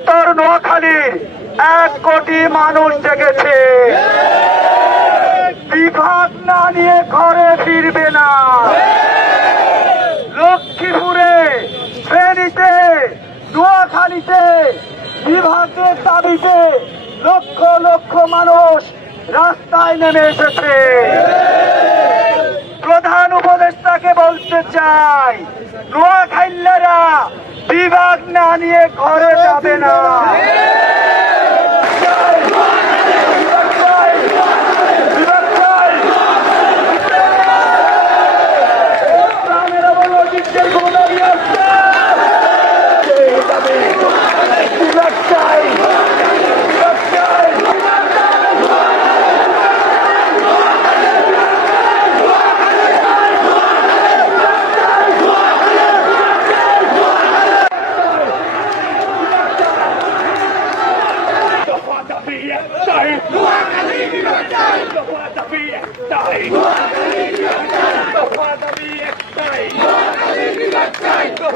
উত্তর নোয়াখালীর 1 কোটি মানুষ জেগেছে। বিভাগ না নিয়ে ঘরে ফিরবে না। লক্ষ্মীপুরে, ফেনীতে, নোয়াখালীতে বিভাগের দাবিতে লক্ষ লক্ষ মানুষ রাস্তায় নেমে এসেছে। প্রধান উপদেষ্টাকে বলতে চাই, নোয়াখালীরা বিভাগ না নিয়ে ঘরে যাবে না।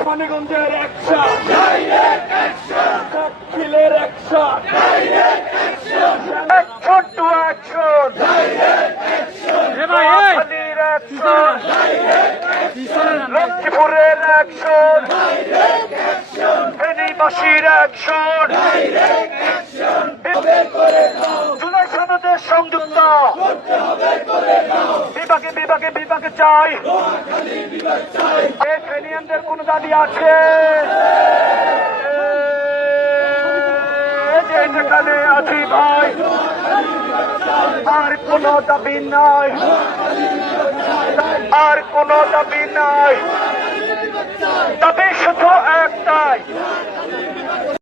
মানিকগঞ্জের অ্যাকশন, দাখিলের অ্যাকশন, ছোট্ট অ্যাকশন, নোয়াখালীর অ্যাকশন, লক্ষ্মীপুরের অ্যাকশন, ফেনীবাসীর অ্যাকশন, জুলাই সনদের সংযুক্ত বিভাগে বিভাগে বিভাগে চাই। ফেনীয়ানদের কোন দাবি আছে? যেখানে আছি ভাই, আর কোন দাবি নাই, আর কোন দাবি নাই। তবে শুধু একটাই,